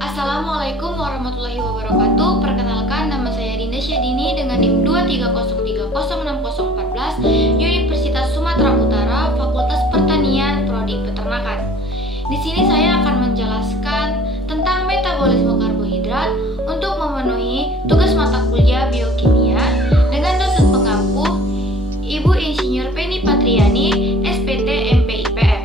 Assalamualaikum warahmatullahi wabarakatuh. Perkenalkan, nama saya Dinda Syadini dengan NIM 230306014 Universitas Sumatera Utara, Fakultas Pertanian, Prodi Peternakan. Di sini saya akan menjelaskan tentang metabolisme karbohidrat untuk memenuhi tugas mata kuliah biokimia dengan dosen pengampu Ibu Insinyur Penny Patriani, SPT MPIPM.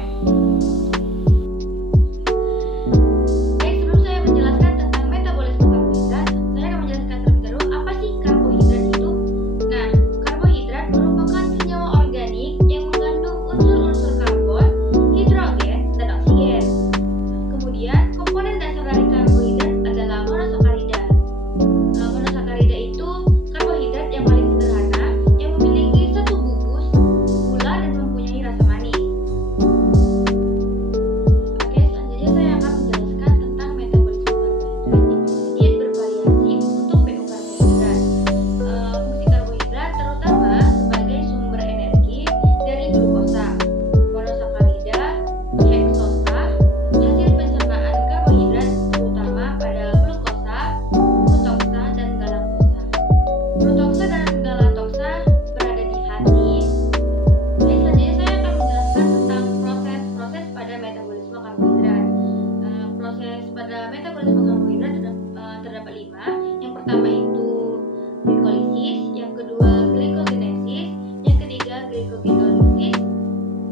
Pertama itu glikolisis, yang kedua glikogenesis, yang ketiga glikogenolysis,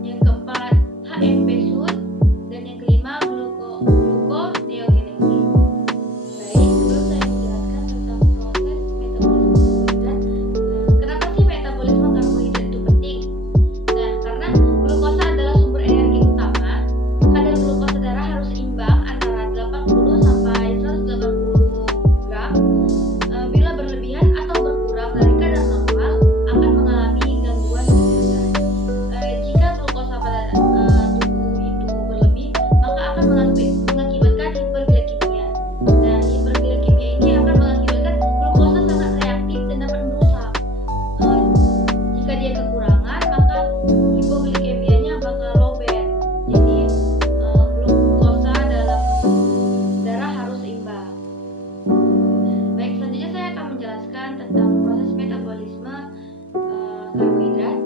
yang keempat HMP Sun, dan yang kelima gluconeogenesis. Baik, sebelum saya menjelaskan tentang proses metabolisme karbohidrat, kenapa sih metabolisme karbohidrat itu penting? Nah, karena glukosa adalah sumber energi utama. Kadar glukosa darah harus seimbang antara 80 sampai 180 gram. Bila berlebihan atau berkurang dari kadar normal akan mengalami gangguan kesehatan. Jika glukosa pada tubuh itu berlebih, maka akan mengakibatkan hiperglikemia. Nah, hiperglikemia ini akan mengakibatkan glukosa sangat reaktif dan dapat merusak. Jika dia kekurangan, maka hipoglikemianya bakal lowbat. Jadi glukosa dalam darah harus seimbang. Baik, selanjutnya saya akan menjelaskan tentang proses metabolisme karbohidrat.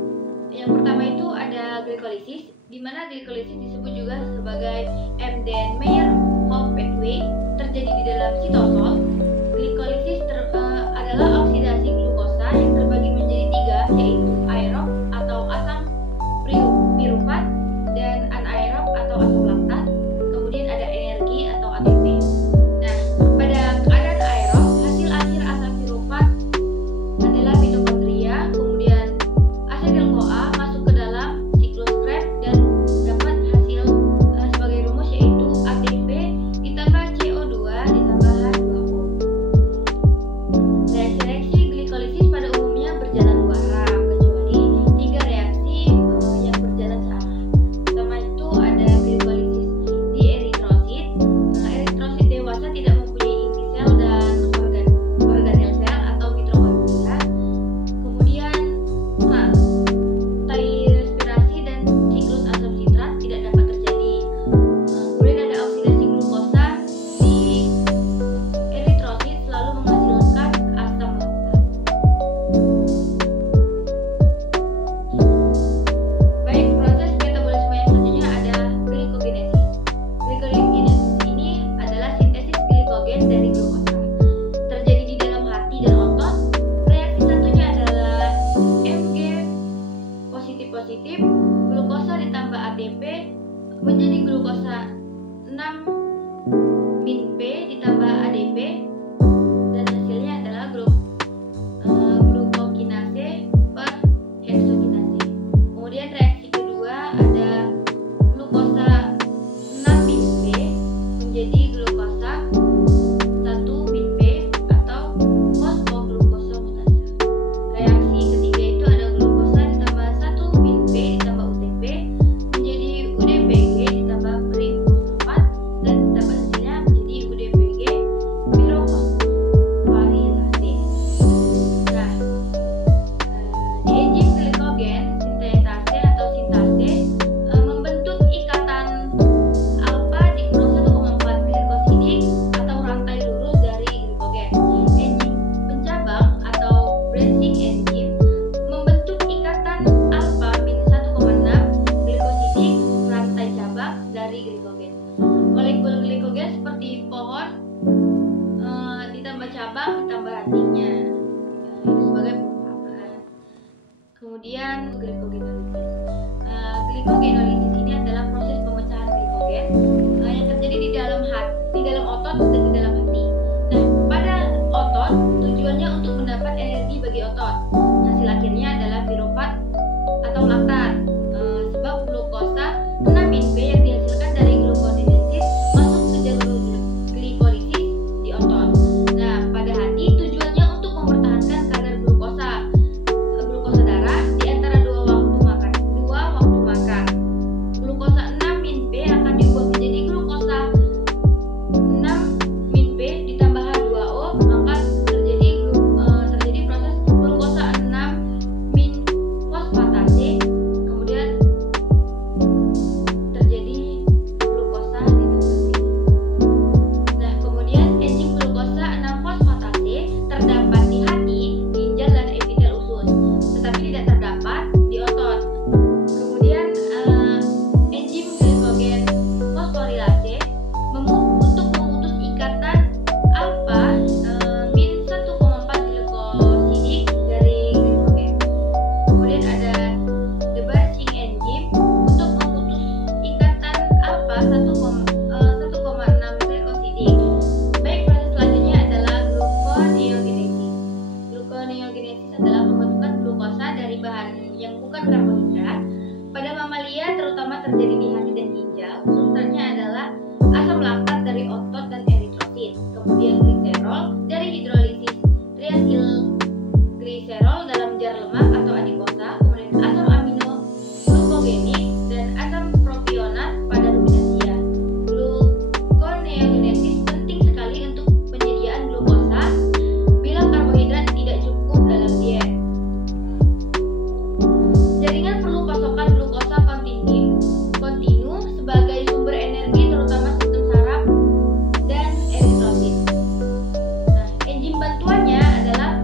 Yang pertama itu ada glikolisis, di mana glikolisis disebut juga sebagai Embden-Meyerhof pathway, terjadi di dalam sitosol. Glikolisis adalah oksidasi glukosa yang terbagi menjadi tiga, yaitu aerob atau asam pirufat dan anaerob atau asam laktat. Kemudian ada energi atau ATP. Nah, pada keadaan aerob, hasil akhir asam pirufat adalah mitokondria, kemudian asetil-CoA masuk ke dalam siklus Krebs dan dapat hasil sebagai rumus, yaitu ATP ditambah CO2 ditambah H2O. Reaksi glikolisis pada umumnya berjalan dua arah, kecuali tiga reaksi yang berjalan searah. Pertama itu ada glikolisis di eritrosit. Eritrosit dewasa tidak mempunyai inti sel dan organel sel atau mitokondria. Kemudian respirasi dan siklus asam sitrat tidak dapat terjadi. Kemudian ada oksidasi glukosa di eritrosit selalu menghasilkan asam laktat. Baik, proses metabolisme yang selanjutnya ada glikogenesis. Glikogenesis ini adalah sintesis glikogen dari glukosa. Terjadi di dalam hati dan otot. Reaksi satunya adalah Mg positif, glukosa ditambah ATP menjadi glukosa 6-P ditambah ADP, dan hasilnya adalah glukokinase per heksokinase. Kemudian reaksi kedua ada glukosa 6-P menjadi glukosa 1-P atau fosfoglukosa mutase. Reaksi ketiga itu ada glukosa ditambah 1-P ditambah UTP menjadi UDPG ditambah pirofosfat, dan dapat hasilnya menjadi UDPG pirofosfarilase. Nah, di enzim glikogen sintetase atau sintase membentuk ikatan alfa dikurangi 1,4 dari glikogen. Molekul glikogen seperti pohon, ditambah cabang, ditambah rantingnya. Itu sebagai perumpamaan. Kemudian glikogenolisis. Glikogenolisis ini adalah proses pemecahan glikogen yang terjadi di dalam otot dan di dalam hati. Nah, pada otot tujuannya untuk mendapat energi bagi otot. Hasil akhirnya adalah pirofat atau laktat. Sebab glukosa 6-B yang dihasilkan dari gluconeogenesis masuk ke jalur glikolisis di otot. Nah, pada hati tujuannya untuk mempertahankan kadar glukosa darah di antara dua waktu makan. Glukosa 6-B akan diubah menjadi glukosa 6-B ditambah H2O, maka terjadi proses glukosa 6-fosfatase, kemudian terjadi glukosa ditambah C. Nah, kemudian enzim glukosa 6-fosfatase terdapat di hati, ginjal, dan epitel usus, tetapi tidak terdapat di otot. Kemudian enzim glikogen fosforilase untuk memutus ikatan alfa min 1,4 glikosidik dari glikogen. Kemudian ada the branching enzyme untuk memutus ikatan alfa 1,6 glikosidik. Baik, proses selanjutnya adalah gluconeogenesis. Gluconeogenesis adalah pembentukan glukosa dari bahan yang bukan karbohidrat. Pada mamalia terutama terjadi di hati dan ginjal. Substratnya adalah asam laktat dari otot dan eritrosit. Kemudian gliserol dari hidrolisis triacylglycerol dalam jar lemak atau adipose. Kemudian asam amino glukogenik dan asam propionat pada ruminansia. Gluconeogenesis penting sekali untuk penyediaan glukosa bila karbohidrat tidak cukup dalam diet. Jaringan perlu pasokan glukosa kontinu sebagai sumber energi terutama sistem saraf dan eritrosit. Nah, enzim bantuannya adalah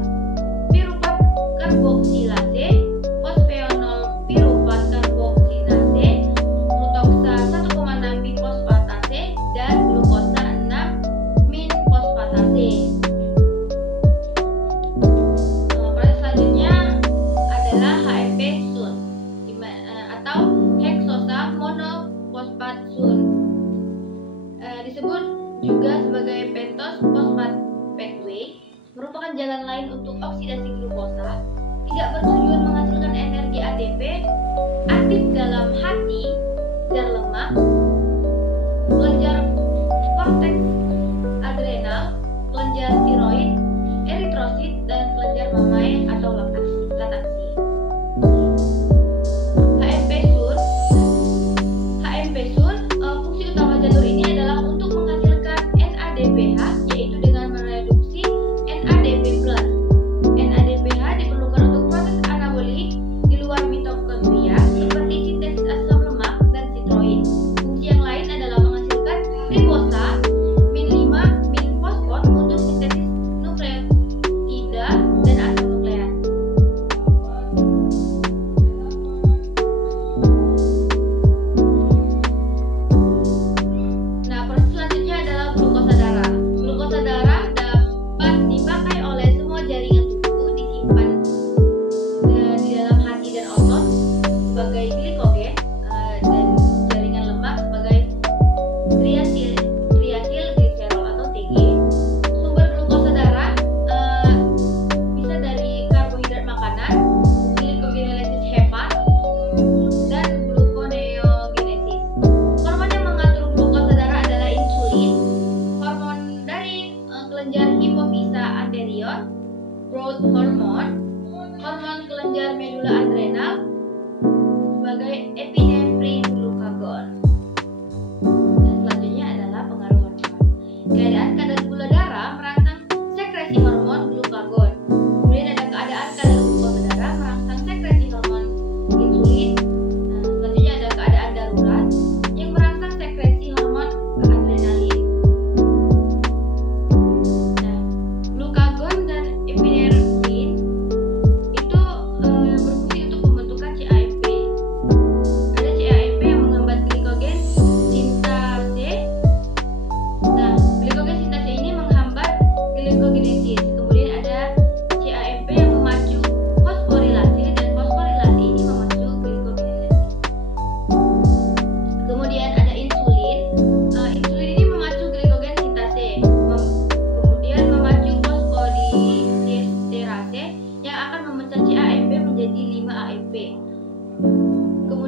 pirufat karboksilase, fosfenol pirufat karboksilase, glutoksa 1,6-bifosfatase, dan glukosa 6-min-fosfatase. Proses selanjutnya adalah HMP Sun atau heksosa monofosfat Sun. Disebut juga sebagai pentose phosphate pathway, merupakan jalan lain untuk oksidasi glukosa, tidak bertujuan menghasilkan energi ATP, aktif dalam hati, jar lemak, kelenjar korteks adrenal, kelenjar tiroid, eritrosit, dan kelenjar mamae atau laktasi. HMP Sun, fungsi utama jalur ini adalah untuk menghasilkan NADPH, yaitu dengan mereduksi NADP+. NADPH diperlukan untuk proses anabolik di luar mitokondria seperti sintesis asam lemak dan tiroid.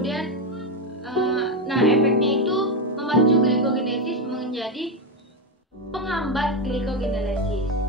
kemudian nah efeknya itu memacu glikogenesis menjadi penghambat glikogenesis.